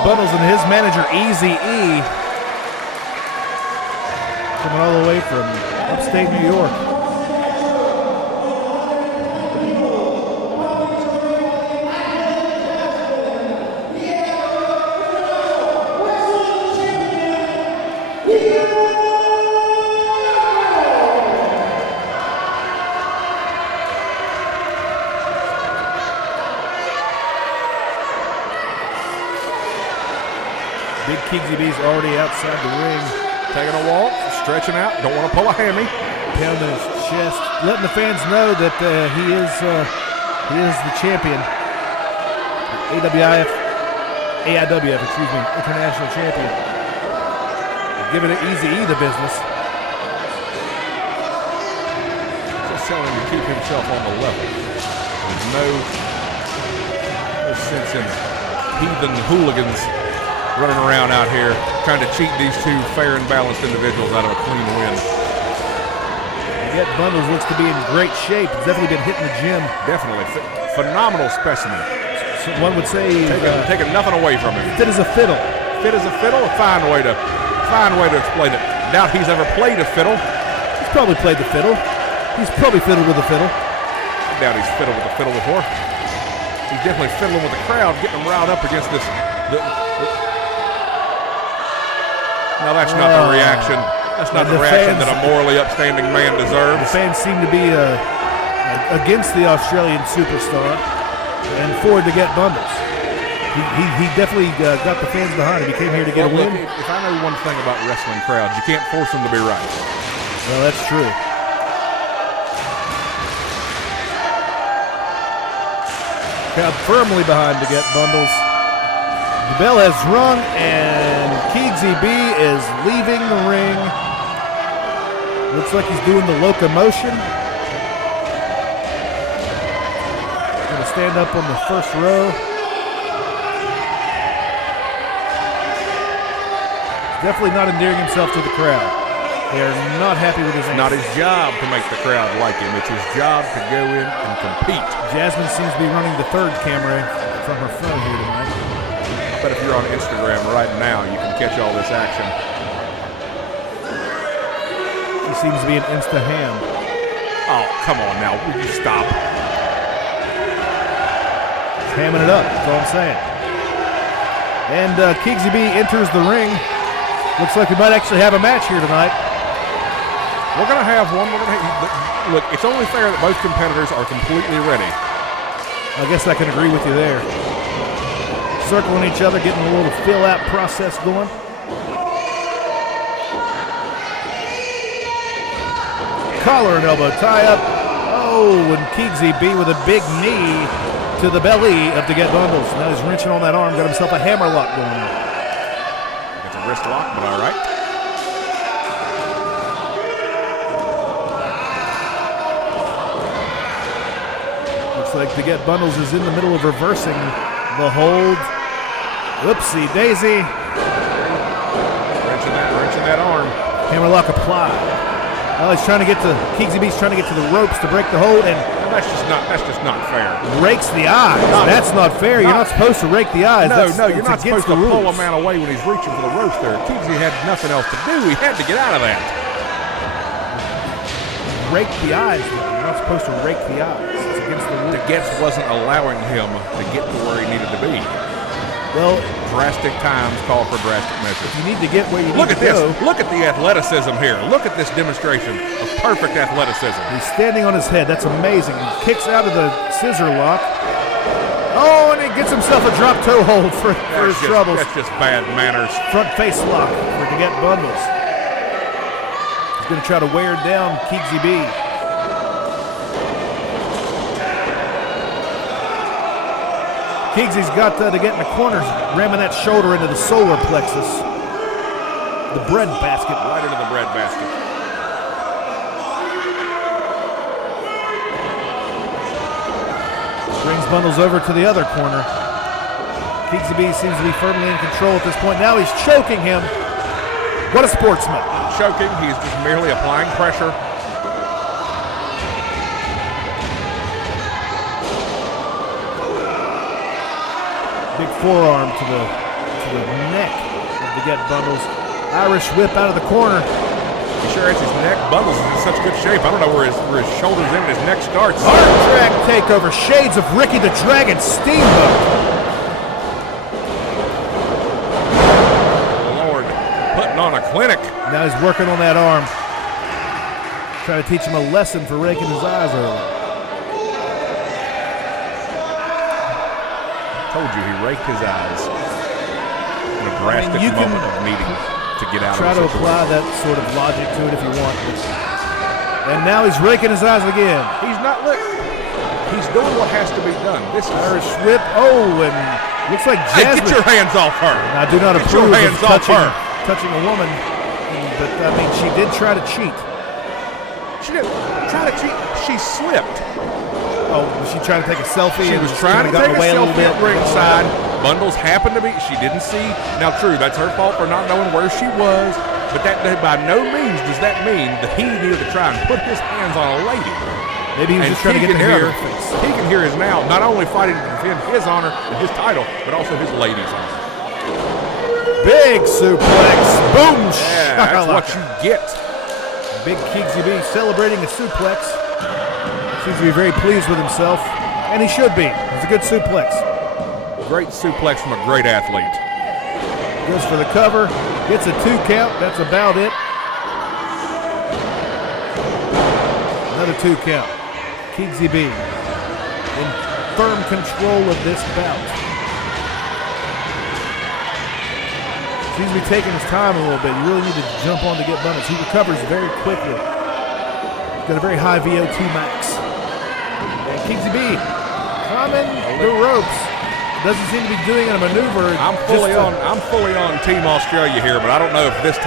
Bundlez and his manager, Easy E, coming all the way from upstate New York. Big Keegsy B's already outside the ring. Taking a walk, stretching out, don't want to pull a hammy. Pounding his chest, letting the fans know that he is the champion. AIWF, International Champion. Giving it Easy E the business. Just telling him to keep himself on the level. There's no sense in heathen hooligans running around out here trying to cheat these two fair and balanced individuals out of a clean win. Deget Bundlez looks to be in great shape. He's definitely been hitting the gym. Definitely. Phenomenal specimen. So one would say taking nothing away from him. Fit as a fiddle. Fit as a fiddle, a fine way to explain it. Doubt he's ever played a fiddle. He's probably played the fiddle. He's probably fiddled with a fiddle. I doubt he's fiddled with a fiddle before. He's definitely fiddling with the crowd, getting them riled up against this. No, that's not the reaction. That's not the reaction that a morally upstanding man deserves. The fans seem to be against the Australian superstar and for Deget Bundlez. He definitely got the fans behind him. He came here to get a win. If I know one thing about wrestling crowds, you can't force them to be right. Well, that's true. Crowd firmly behind Deget Bundlez. The bell has rung, and Keegsy B is leaving the ring. Looks like he's doing the locomotion. He's going to stand up on the first row. He's definitely not endearing himself to the crowd. They are not happy with his It's not his job to make the crowd like him. It's his job to go in and compete. Jasmine seems to be running the third camera from her phone here tonight. But if you're on Instagram right now, you can catch all this action. She seems to be an insta-ham. Oh, come on now. Will you stop? She's hamming it up, that's all I'm saying. And Keegsy B enters the ring. Looks like we might actually have a match here tonight. We're going to have one. Look, it's only fair that both competitors are completely ready. I guess I can agree with you there. Circling each other, getting a little fill-out process going. Collar and elbow tie-up. Oh, and Keegsy B with a big knee to the belly of Deget Bundlez. Now he's wrenching on that arm, got himself a hammerlock going on. It's a wrist lock, but all right. Looks like Deget Bundlez is in the middle of reversing the hold. Whoopsie daisy. Wrenching that arm. Hammerlock applied. Well, he's trying to get to Keegsy B's trying to get to the ropes to break the hold, and that's just not fair. Rakes the eyes. That's not fair. You're not supposed to rake the eyes. No, you're not supposed to pull a man away when he's reaching for the ropes there. Keegsy had nothing else to do. He had to get out of that. Rake the eyes, though. You're not supposed to rake the eyes. It's against the rules. Deget wasn't allowing him to get to where he needed to be. Well, drastic times call for drastic measures. If you need to get where you need to go. Look at the athleticism here. Look at this demonstration of perfect athleticism. He's standing on his head. That's amazing. He kicks out of the scissor lock. Oh, and he gets himself a drop toe hold for his troubles. That's just bad manners. Front face lock for Deget Bundlez. He's going to try to wear down Keegsy B. Keegsy's got to get in the corners, ramming that shoulder into the solar plexus. The bread basket. Right into the bread basket. Brings Bundlez over to the other corner. Keegsy B seems to be firmly in control at this point. Now he's choking him. What a sportsman. Choking, he's just merely applying pressure. Big forearm to the to the neck of Deget Bundlez. Irish whip out of the corner. He sure has his neck. Bundlez is in such good shape. I don't know where his shoulders end and his neck starts. Hard drag takeover. Shades of Ricky the Dragon Steamboat. Lord, putting on a clinic. Now he's working on that arm. Trying to teach him a lesson for raking his eyes early. Told you he raked his eyes. In a drastic moment of needing to get out try of the to apply that sort of logic to it if you want. And now he's raking his eyes again. He's not look. He's doing what has to be done. This is Irish whip. Oh, and looks like Jasmine. Hey, get your hands off her. I do not approve of touching a woman, but I mean, she did try to cheat. She didn't try to cheat. She slipped. Oh, was she trying to take a selfie? She was trying to take a selfie at ringside. Bundlez happened to be. She didn't see. Now, true, that's her fault for not knowing where she was. But that by no means does that mean that he needed to try and put his hands on a lady. Maybe he was just trying to get the hair out of her face. Keegan here is now not only fighting to defend his honor and his title, but also his lady's honor. Big suplex. Boom. Yeah, that's what you get. Big Keegan B celebrating a suplex. Seems to be very pleased with himself, and he should be. It's a good suplex. Great suplex from a great athlete. Goes for the cover, gets a 2 count. That's about it. Another 2 count. Keegan B in firm control of this bout. Seems to be taking his time a little bit. You really need to jump on to get Bundlez. He recovers very quickly. Got a very high VO2 max. Keegan B climbing the ropes. Doesn't seem to be doing a maneuver. I'm fully on Team Australia here, but I don't know if this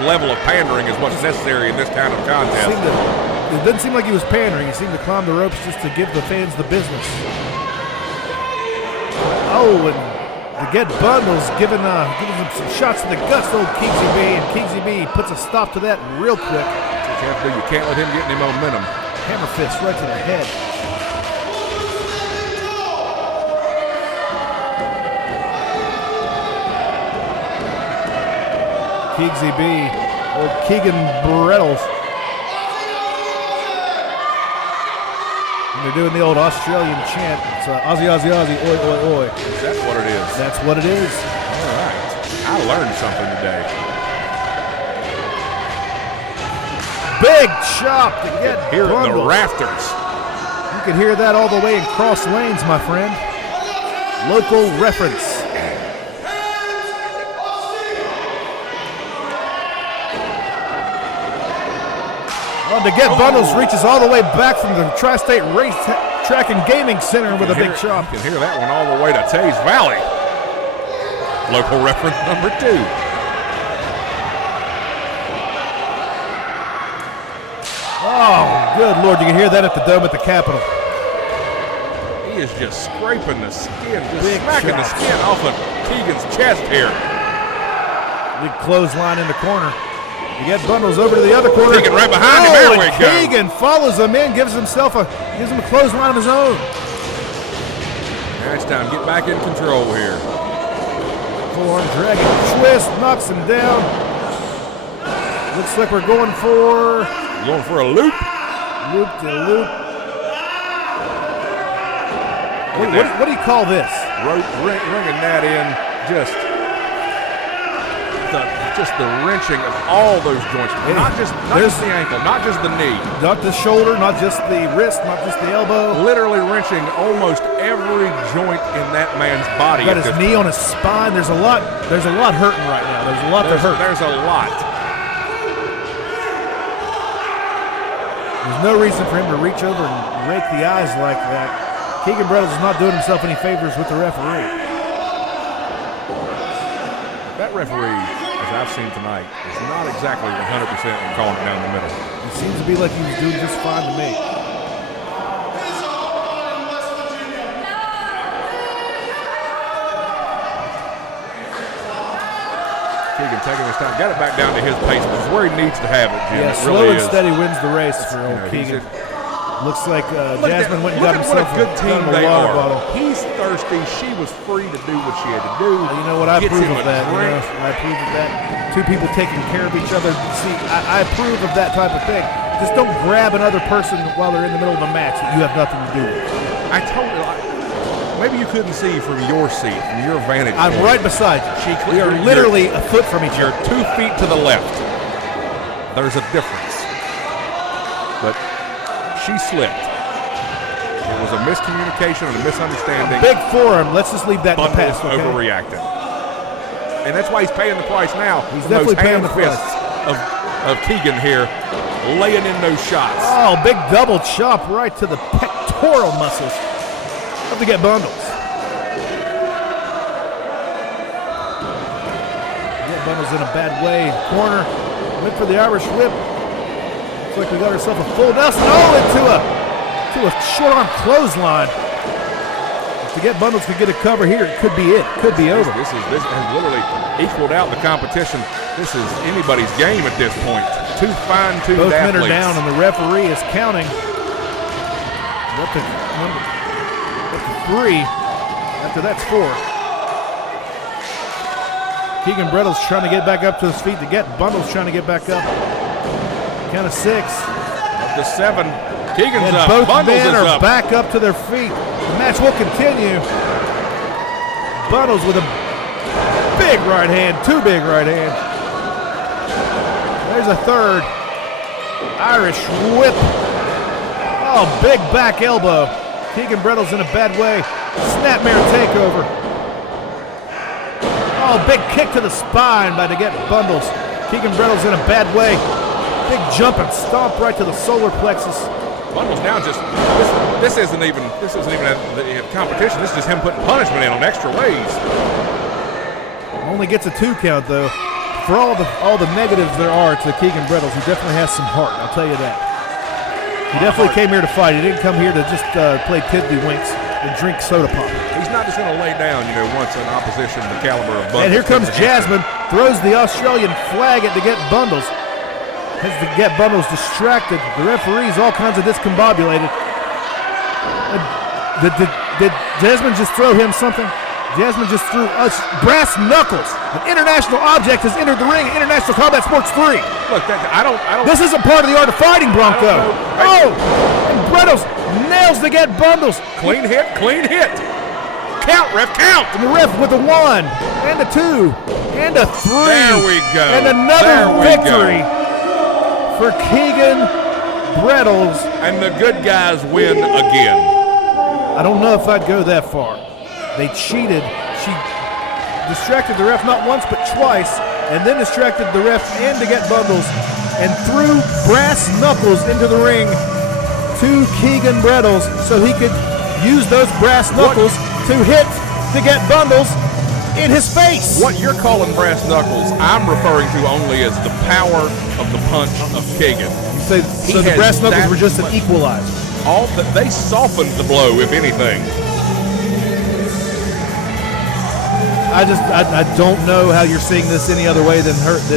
level of pandering is what's necessary in this kind of contest. It doesn't seem like he was pandering. He seemed to climb the ropes just to give the fans the business. Oh, and Deget Bundlez giving him some shots to the guts to old Keegan B, and Keegan B puts a stop to that real quick. You can't let him get any momentum. Hammer fist right to the head. Keegan B, old Keegan Brettle. And they're doing the old Australian chant. It's Aussie, Aussie, Aussie, oi, oi, oi. Is that what it is? That's what it is. All right. I learned something today. Big chop to get here at the Bundlez. rafters. You can hear that all the way in Cross Lanes, my friend. Local reference. Well, Deget Bundlez reaches all the way back from the Tri-State Race Track and Gaming Center with a big chop. You can hear that one all the way to Taze Valley. Local reference number 2. Oh, good Lord, you can hear that at the Dome at the Capitol. He is just scraping the skin, Big smacking the skin off of Keegan's chest here. Big clothesline in the corner. Deget Bundlez over to the other corner. Keegan right behind him. There we go. Keegan follows him in, gives him a clothesline of his own. Now it's time to get back in control here. Full-on dragon twist, knocks him down. Looks like we're going for a loop. Loop to loop. What do you call this? Ringing that in, just the wrenching of all those joints. Not just the ankle, not just the knee. Not the shoulder, not just the wrist, not just the elbow. Literally wrenching almost every joint in that man's body. Got his knee on his spine. There's a lot hurting right now. There's a lot to hurt. There's a lot. There's no reason for him to reach over and rake the eyes like that. Keegan Brettle is not doing himself any favors with the referee. That referee, as I've seen tonight, is not exactly 100% in calling it down the middle. It seems to be like he was doing just fine to me. Keegan taking his time. Got it back down to his pace, which is where he needs to have it, Jim. Yeah, it slow really and is. steady wins the race for old Keegan. Looks like Look Jasmine at, went and look got at what himself a good team a they water are. bottle. He's thirsty. She was free to do what she had to do. You know what? I Gets approve him of a that. drink. I approve of that. Two people taking care of each other. See, I approve of that type of thing. Just don't grab another person while they're in the middle of a match that you have nothing to do with. I told you. Maybe you couldn't see from your seat, from your vantage I'm point. right beside you. We are You're- literally a foot from each You're other. 2 feet to the left. There's a difference. But she slipped. It was a miscommunication and a misunderstanding. Big forearm. Let's just leave that in the Bundlez past. Okay? overreacted. And that's why he's paying the price now. He's from those definitely paying the hand fists of Keegan here, laying in those shots. Oh, big double chop right to the pectoral muscles of the Deget Bundlez. Deget Bundlez in a bad way. Corner. Went for the Irish whip. Looks like we got ourselves a full Nelson. Oh, into a short arm clothesline. If Deget Bundlez could get a cover here, it could be it. Could be over. This has literally equaled out the competition. This is anybody's game at this point. Two fine-tuned Both men athletes. are down, and the referee is counting. Up to 3. After that's 4. Keegan Brettle's trying to get back up to his feet. Deget Bundlez trying to get back up. Count of 6. Up to 7. Keegan's And up. both Bundlez men is are up. back up to their feet. The match will continue. Bundlez with a big right hand, 2 big right hands. There's a 3rd. Irish whip. Oh, big back elbow. Keegan Brettle's in a bad way. Snapmare takeover. Oh, big kick to the spine by Deget Bundlez. Keegan Brettle's in a bad way. Big jump and stomp right to the solar plexus. Bundlez now just this isn't even a competition. This is just him putting punishment in on extra ways. Only gets a 2 count though. For all the negatives there are to Keegan Brettle, he definitely has some heart. I'll tell you that. He definitely came here to fight. He didn't come here to just play tiddlywinks and drink soda pop. He's not just going to lay down, once an opposition the caliber of Bundlez. And here comes against him. Jasmine, throws the Australian flag at Deget Bundlez. Has Deget Bundlez distracted. The referee's all kinds of discombobulated. Did Jasmine just throw him something? Jasmine just threw us brass knuckles. An international object has entered the ring in International Combat Sports 3. Look, I don't. This isn't part of the art of fighting, Bronco. Oh, and Brettles nails Deget Bundlez. Clean hit. Count, ref, count. And the ref with a 1, and a 2, and a 3. There we go. And another victory for Keegan Brettle. And the good guys win again. I don't know if I'd go that far. They cheated. She distracted the ref not once but twice, and then distracted the ref and Deget Bundlez, and threw brass knuckles into the ring to Keegan Brettle so he could use those brass knuckles to hit Deget Bundlez in his face. What you're calling brass knuckles, I'm referring to only as the power of the punch of Keegan. So the has brass knuckles that were just an much- equalizer. They softened the blow, if anything. I don't know how you're seeing this any other way than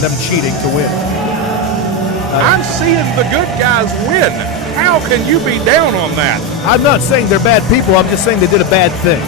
them cheating to win. I'm seeing the good guys win. How can you be down on that? I'm not saying they're bad people. I'm just saying they did a bad thing.